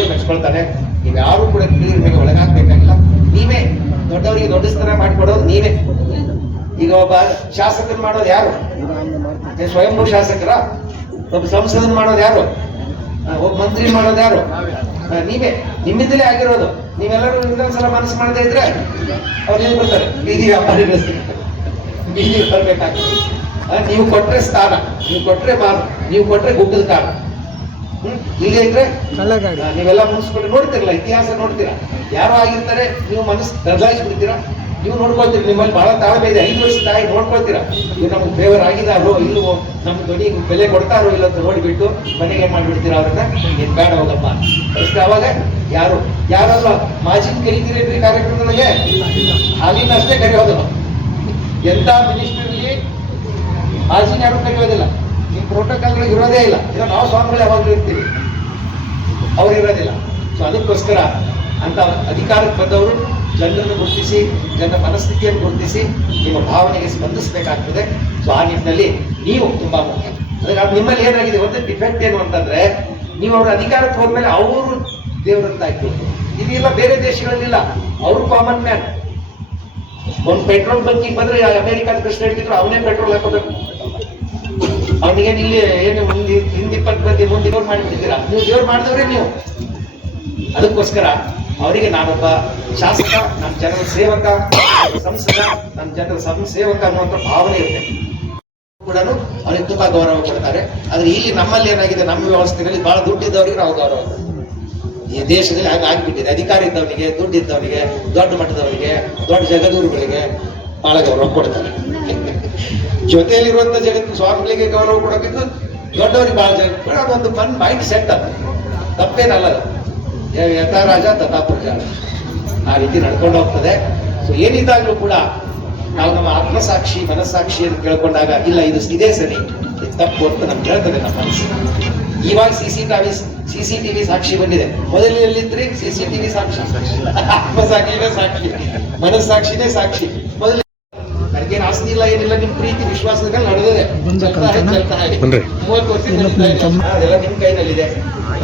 ದೇವರು ನೀವು ಯಾರು ಕೂಡ ಕೀಳಿಗೆ ಒಳಗಾಗ್ಬೇಕಾಗಿಲ್ಲ. ನೀವೇ ದೊಡ್ಡವರಿಗೆ ದೊಡ್ಡ ಸ್ಥಾನ ಮಾಡಿಕೊಡೋದು ನೀವೇ. ಈಗ ಒಬ್ಬ ಶಾಸಕರು ಮಾಡೋದು ಯಾರು? ಸ್ವಯಂ ಶಾಸಕರ? ಒಬ್ಬ ಸಂಸದನ್ ಮಾಡೋದು ಯಾರು? ಒಬ್ಬ ಮಂತ್ರಿ ಮಾಡೋದು ಯಾರು? ನೀವೇ. ನಿಮ್ಮಿಂದಲೇ ಆಗಿರೋದು. ನೀವೆಲ್ಲರೂ ಇನ್ನೊಂದ್ಸಲ ಮನಸ್ಸು ಮಾಡದೇ ಇದ್ರೆ ಅವ್ರು ಏನ್ ಬರ್ತಾರೆ. ಬೀದಿ ವ್ಯಾಪಾರಿ ಬೀದಿ ಬರ್ಬೇಕಾಗ್ತದೆ. ನೀವು ಕೊಟ್ರೆ ಸ್ಥಾನ. ನೀವು ಕೊಟ್ರೆ ಮಾನ ನೀವು ಕೊಟ್ರೆ ಗುಡ್ಡದ ಕಾರಣ ಇಲ್ಲೇ ಅಂದ್ರೆ ನೀವೆಲ್ಲ ಮುಗಿಸ್ಕೊಂಡು ನೋಡ್ತಿರಲ್ಲ ಇತಿಹಾಸ ನೋಡ್ತೀರಾ? ಯಾರೋ ಆಗಿರ್ತಾರೆ ನೀವು ಮನಸ್ಸು ಬದಲಾಯಿಸ್ಬಿಡ್ತೀರಾ? ನೀವು ನೋಡ್ಕೊಳ್ತೀರಿ ನಿಮ್ಮಲ್ಲಿ ಬಹಳ ತಾಳ್ಮೆ ಇದೆ. ಐದು ವರ್ಷ ತಾಯಿ ನೋಡ್ಕೊಳ್ತೀರಾ? ಇದು ನಮ್ಗೆ ಫೇವರ್ ಆಗಿದಾರೋ ಇಲ್ಲವೋ ನಮ್ಮ ಧ್ವನಿ ಬೆಲೆ ಕೊಡ್ತಾರೋ ಇಲ್ಲ ಅಂತ ನೋಡಿಬಿಟ್ಟು ಮನೆಗೆ ಏನ್ ಮಾಡ್ಬಿಡ್ತೀರಾ ಅವ್ರನ್ನ? ಏನ್ ಬೇಡ ಹೋಗಪ್ಪ. ಅಷ್ಟೇ ಅವಾಗ ಯಾರು? ಯಾರಲ್ಲ? ಮಾಜಿನ ಕರಿತೀರೇನ್ರಿ ನನಗೆ ಹಾಲಿನ ಅಷ್ಟೇ ಕರೆಯೋದು ಎಂಥ ಎಂತ ಮಿನಿಸ್ಟ್ರಿಗೆ ಮಾಜಿನ ಯಾರು ಕರೆಯೋದಿಲ್ಲ ಈ ಪ್ರೋಟೋಕಾಲ್ಗಳು ಇರೋದೇ ಇಲ್ಲ. ಇಲ್ಲ ನಾವು ಸ್ವಾಮಿಗಳು ಯಾವಾಗಲೂ ಇರ್ತೀವಿ. ಅವ್ರು ಇರೋದಿಲ್ಲ ಸೊ ಅದಕ್ಕೋಸ್ಕರ ಅಂತ ಅಧಿಕಾರಕ್ಕೆ ಬಂದವರು ಜನರನ್ನು ಗುರುತಿಸಿ, ಜನರ ಮನಸ್ಥಿತಿಯನ್ನು ಗುರುತಿಸಿ, ನಿಮ್ಮ ಭಾವನೆಗೆ ಸ್ಪಂದಿಸಬೇಕಾಗ್ತದೆ. ಸೊ ಆ ನಿಟ್ಟಿನಲ್ಲಿ ನೀವು ತುಂಬಾ ಮುಖ್ಯ. ಅಂದ್ರೆ ಅದು ನಿಮ್ಮಲ್ಲಿ ಏನಾಗಿದೆ? ಒಂದು ಡಿಫೆಕ್ಟ್ ಏನು ಅಂತಂದ್ರೆ, ನೀವು ಅವ್ರ ಅಧಿಕಾರಕ್ಕೆ ಹೋದ್ಮೇಲೆ ಅವರು ದೇವರಂತ ಆಯ್ತು ಇದೆಲ್ಲ ಬೇರೆ ದೇಶಗಳಲ್ಲಿಲ್ಲ. ಅವರು ಕಾಮನ್ ಮ್ಯಾನ್ ಒಂದು ಪೆಟ್ರೋಲ್ ಬಂಕಿಗೆ ಬಂದ್ರೆ, ಅಮೆರಿಕದ ಪ್ರೆಸಿಡೆಂಟ್ ಇದ್ರು, ಅವನೇ ಪೆಟ್ರೋಲ್ ಹಾಕೋಬೇಕು. ಅವನಿಗೆ ಇಲ್ಲಿ ಏನು ಮುಂದೆ ಹಿಂದೆ ಇಪ್ಪತ್ತು ಮಂದಿ ದೇವ್ರು ಮಾಡಿಬಿಡ್ತೀರಾ ನೀವು ದೇವ್ರು ಮಾಡಿದವ್ರೆ ನೀವು. ಅದಕ್ಕೋಸ್ಕರ ಅವರಿಗೆ ನಾನೊಬ್ಬ ಶಾಸಕ ನಮ್ಮ ಜನರ ಸೇವಕ, ಸಂಸದ ನಮ್ಮ ಜನರ ಸಂಸೇವಕ ಅನ್ನುವಂಥ ಭಾವನೆ ಇರುತ್ತೆ. ಕೂಡ ಅವ್ರಿಗೆ ತುಂಬಾ ಗೌರವ ಕೊಡ್ತಾರೆ. ಆದ್ರೆ ಇಲ್ಲಿ ನಮ್ಮಲ್ಲಿ ಏನಾಗಿದೆ? ನಮ್ಮ ವ್ಯವಸ್ಥೆಗಳಲ್ಲಿ ಬಹಳ ದುಡ್ಡಿದ್ದವರಿಗೆ ನಾವು ಗೌರವ. ಈ ದೇಶದಲ್ಲಿ ಹಾಗೆ ಆಗ್ಬಿಟ್ಟಿದೆ. ಅಧಿಕಾರ ಇದ್ದವನಿಗೆ ದುಡ್ಡು ಇದ್ದವನಿಗೆ ದೊಡ್ಡ ಮಟ್ಟದವರಿಗೆ, ದೊಡ್ಡ ಜಗದೂರುಗಳಿಗೆ ಬಹಳ ಗೌರವ ಕೊಡ್ತಾರೆ. ಜೊತೆಯಲ್ಲಿರುವಂತ ಜಗತ್ತು ಸ್ವಾಮಿಗಳಿಗೆ ಗೌರವ ಕೊಡೋಕ್ಕಿಂತ ದೊಡ್ಡವರಿಗೆ ಬಹಳ ಜನ. ಅದೊಂದು ಫನ್ ಮೈಂಡ್ ಸೆಟ್ ಅದು. ತಪ್ಪೇನಲ್ಲ ಯಥಾ ರಾಜ ತಥಾ ಪ್ರಜಾ ಆ ರೀತಿ ನಡ್ಕೊಂಡು ಹೋಗ್ತದೆ. ಸೊ ಏನಿದ್ದಾಗಲೂ ಕೂಡ ನಾವು ನಮ್ಮ ಆತ್ಮಸಾಕ್ಷಿ ಅಂತ ಕೇಳ್ಕೊಂಡಾಗ ಇಲ್ಲ ಇದು ಇದೇ ಸರಿ. ಇದು ತಪ್ಪು ಅಂತ ನಮ್ಗೆ ಹೇಳ್ತದೆ ನಮ್ಮ ಮನಸ್ಸು. ಇವಾಗ C C TV C C TV ಸಾಕ್ಷಿ ಬಂದಿದೆ. ಮೊದಲಿನಲ್ಲಿದ್ರಿ ಸಿ ಸಿ ಟಿವಿ ಸಾಕ್ಷಿ. ಆತ್ಮಸಾಕ್ಷಿನೇ ಸಾಕ್ಷಿ. ಮನಸ್ಸಾಕ್ಷಿನೇ ಸಾಕ್ಷಿ. ಆಸ್ತಿ ಇಲ್ಲ ಏನಿಲ್ಲ ನಿಮ್ ಪ್ರೀತಿ ವಿಶ್ವಾಸದ ನಡೆದಿದೆ. ಮೂವತ್ತು ವರ್ಷದಿಂದ ಇದೆ. ಅದೆಲ್ಲ ನಿಮ್ ಕೈನಲ್ಲಿದೆ.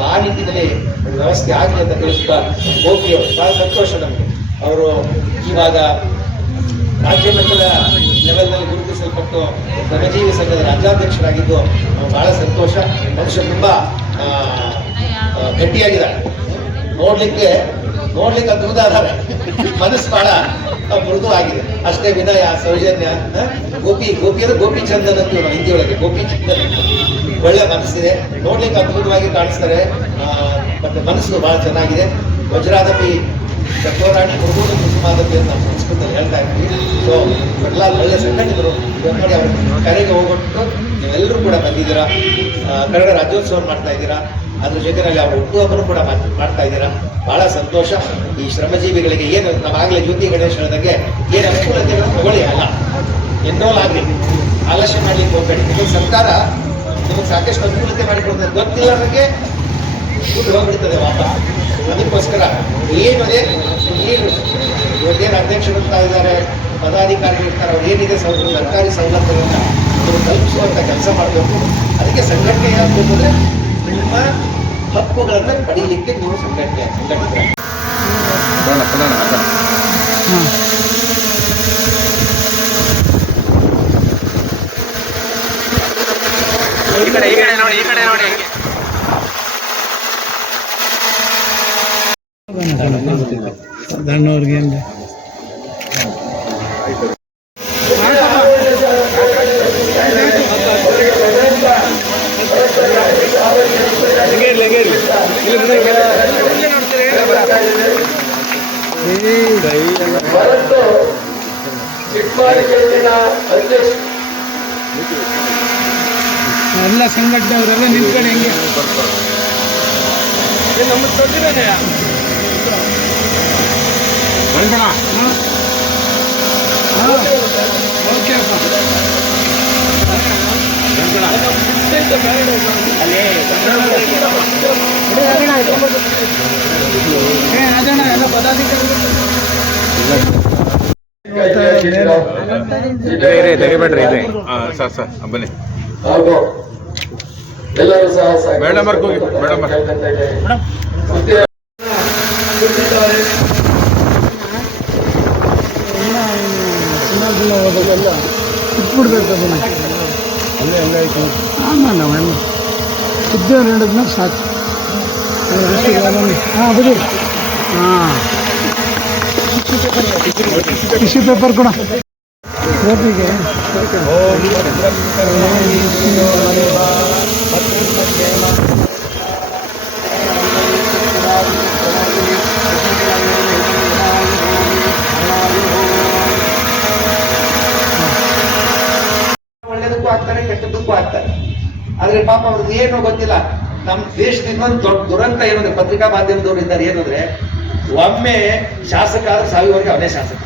ಆ ನಿಟ್ಟಿನಲ್ಲಿ ವ್ಯವಸ್ಥೆ ಆಗಲಿ ಅಂತ ತಿಳಿಸುತ್ತಾ ಗೋಪಿ ಅವರು ಬಹಳ ಸಂತೋಷ ನಮಗೆ. ಅವರು ಇವಾಗ ರಾಜ್ಯ ಮಟ್ಟದ ಲೆವೆಲ್ನಲ್ಲಿ ಗುರುತಿಸಲ್ಪಟ್ಟು ಶ್ರಮಜೀವಿ ಸಂಘದ ರಾಜ್ಯಾಧ್ಯಕ್ಷರಾಗಿದ್ದು ಬಹಳ ಸಂತೋಷ. ಮನುಷ್ಯ ತುಂಬಾ ಗಟ್ಟಿಯಾಗಿದ್ದಾರೆ. ನೋಡ್ಲಿಕ್ಕೆ ನೋಡ್ಲಿಕ್ಕೆ ಅದ್ಭುತ ಅದಾರೆ ಮನಸ್ಸು ಬಹಳ ಮೃದು ಆಗಿದೆ. ಅಷ್ಟೇ ವಿನಯ, ಸೌಜನ್ಯ ಗೋಪಿ ಗೋಪಿ ಅಂದ್ರೆ ಗೋಪಿ ಚಂದನ್ ಹಿಂದಿ ಹಿಂದಿಯೊಳಗೆ. ಗೋಪಿ ಚಂದನ್ ಒಳ್ಳೆ ಮನಸ್ಸಿದೆ. ನೋಡ್ಲಿಕ್ಕೆ ಅದ್ಭುತವಾಗಿ ಕಾಣಿಸ್ತಾರೆ. ಮತ್ತೆ ಮನಸ್ಸು ಬಹಳ ಚೆನ್ನಾಗಿದೆ. ವಜ್ರಾದಪಿ ಚಕ್ರೋರಾಣಿ ಮೃದು ಕುಸುಮಾದಪಿ ಅಂತ ನಾವು ಸಂಸ್ಕೃತದಲ್ಲಿ ಹೇಳ್ತಾ ಇದ್ವಿ. ಸೊ ಎಲ್ಲ ಒಳ್ಳೆ ಸಂಘಟಕರು. ನೋಡಿ ಅವ್ರ ಕರೆಗೆ ಹೋಗ್ಬಿಟ್ಟು ನೀವೆಲ್ಲರೂ ಕೂಡ ಬಂದಿದ್ದೀರಾ. ಕನ್ನಡ ರಾಜ್ಯೋತ್ಸವ ಮಾಡ್ತಾ ಇದ್ದೀರಾ. ಅದ್ರ ಜೊತೆನಲ್ಲಿ ಅವ್ರ ಹುಟ್ಟುಹಬ್ಬನು ಕೂಡ ಮಾಡ್- ಮಾಡ್ತಾ ಇದ್ದೀರಾ. ಬಹಳ ಸಂತೋಷ. ಈ ಶ್ರಮಜೀವಿಗಳಿಗೆ ಏನು, ನಾವಾಗಲೇ ಜ್ಯೋತಿ ಗಣೇಶ್ ಹೇಳಿದಂಗೆ ಏನು ಅನುಕೂಲತೆಗಳನ್ನು ತಗೊಳ್ಳಿ, ಅಲ್ಲ? ಎನ್ರೋಲ್ ಆಗಲಿ. ಆಲಸ್ಯ ಮಾಡಲಿಕ್ಕೆ ಹೋಗ್ಬೇಡಿ. ನಿಮಗೆ ಸರ್ಕಾರ, ನಿಮಗೆ ಸಾಕಷ್ಟು ಅನುಕೂಲತೆ ಮಾಡಿಕೊಡ್ತದೆ ಗೊತ್ತಿಲ್ಲದಂಗೆ ದುಡ್ಡು ಹೋಗ್ಬಿಡ್ತದೆ ವಾಪಸ್. ಅದಕ್ಕೋಸ್ಕರ ಏನು ಅದೇ, ಏನು ಇವತ್ತೇನು ಅಧ್ಯಕ್ಷರು ಅಂತ ಇದ್ದಾರೆ, ಪದಾಧಿಕಾರಿಗಳು ಇರ್ತಾರೆ, ಅವ್ರು ಏನಿದೆ ಸರ್ಕಾರಿ ಸೌಲಭ್ಯಗಳನ್ನ ಅವರು ತಲುಪಿಸುವಂಥ ಕೆಲಸ ಮಾಡಬೇಕು. ಅದಕ್ಕೆ ಸಂಘಟನೆ ಯಾಕೆ ಅಂತಂದ್ರೆ ನಿಮ್ಮ ಹಕ್ಕುಗಳನ್ನು ಪಡೀಲಿಕ್ಕೆ ನೀವು ಸಂಘಟನೆ ಈ ಕಡೆ ಈ ಕಡೆ ನೋಡಿ ಈ ಕಡೆ ನೋಡಿ ದಣ್ಣವ್ರಿಗೆ ಅಧ್ಯಕ್ಷ ಎಲ್ಲ ಸಂಘಟನೆಯವರೆಲ್ಲ ನಿಂತ್ಕೊಂಡು ಹೆಂಗೆ. ಓಕೆ ಅಪ್ಪ. ಇರಿ ಇರಿ ತೆಗಿಬೇಡ್ರಿ ಇರಿ ಹಾಂ ಸರ್ ಸರ್ ಬನ್ನಿ. ಮೇಡಮ್. ಹಂಗಾಯ್ತು ಆಮೇಲೆ ನಾವೆಲ್ಲ ಇದ್ದೇವೆ ಹೇಳಿದ್ಮೇಲೆ ಸಾಕು. ಹಾಂ ಬಿಡಿ ಹಾಂ. ಟಿಶ್ಯೂ ಪೇಪರ್ ಕೂಡ. ಗೋಪಿಗೆ ಕೆಟ್ಟದಕ್ಕೂ ಆಗ್ತಾರೆ ಆದ್ರೆ ಪಾಪ ಅವ್ರಿಗೆ ಏನು ಗೊತ್ತಿಲ್ಲ. ನಮ್ಮ ದೇಶದ ಇನ್ನೊಂದು ದೊಡ್ಡ ದುರಂತ ಏನಂದ್ರೆ ಪತ್ರಿಕಾ ಮಾಧ್ಯಮದವರು ಇದ್ದಾರೆ ಏನಂದ್ರೆ, ಒಮ್ಮೆ ಶಾಸಕ ಆದ್ರೆ ಸಾವಿರವರೆಗೆ ಅವನೇ ಶಾಸಕ.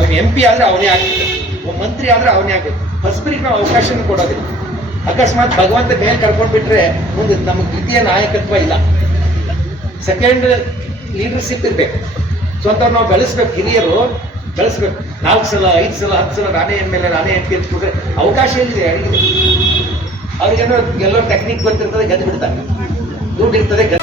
ಒಮ್ಮೆ ಎಂ ಪಿ ಆದ್ರೆ ಅವನೇ ಆಗುತ್ತೆ ಒಬ್ಬ ಮಂತ್ರಿ ಆದ್ರೆ ಅವನೇ ಆಗುತ್ತೆ ಹೊಸಬರಿಗೆ ನಾವು ಅವಕಾಶ ಕೊಡೋದಿಲ್ಲ. ಅಕಸ್ಮಾತ್ ಭಗವಂತ ಮೇಲೆ ಕರ್ಕೊಂಡು ಬಿಟ್ರೆ ಮುಂದೆ ನಮಗೆ ದ್ವಿತೀಯ ನಾಯಕತ್ವ ಇಲ್ಲ. ಸೆಕೆಂಡ್ ಲೀಡರ್ಶಿಪ್ ಇರ್ಬೇಕು. ಸ್ವಂತ ನಾವು ಬೆಳೆಸ್ಬೇಕು. ಹಿರಿಯರು ಬೆಳೆಸ್ಬೇಕು ನಾಲ್ಕು ಸಲ, ಐದು ಸಲ, ಹತ್ತು ಸಲ ನಾನೇ ಎ ನಾನೇ ಪಿ ಅಂತ ಕೂತ್ರೆ ಅವಕಾಶ ಎಲ್ಲಿದೆ ಅಡಿಗೆ. ಅವ್ರಿಗೇನೋ ಎಲ್ಲೋ ಟೆಕ್ನಿಕ್ ಗೊತ್ತಿರ್ತದೆ ಗೆದ್ದು ಬಿಡ್ತಾರೆ ದುಡ್ಡು ಇರ್ತದೆ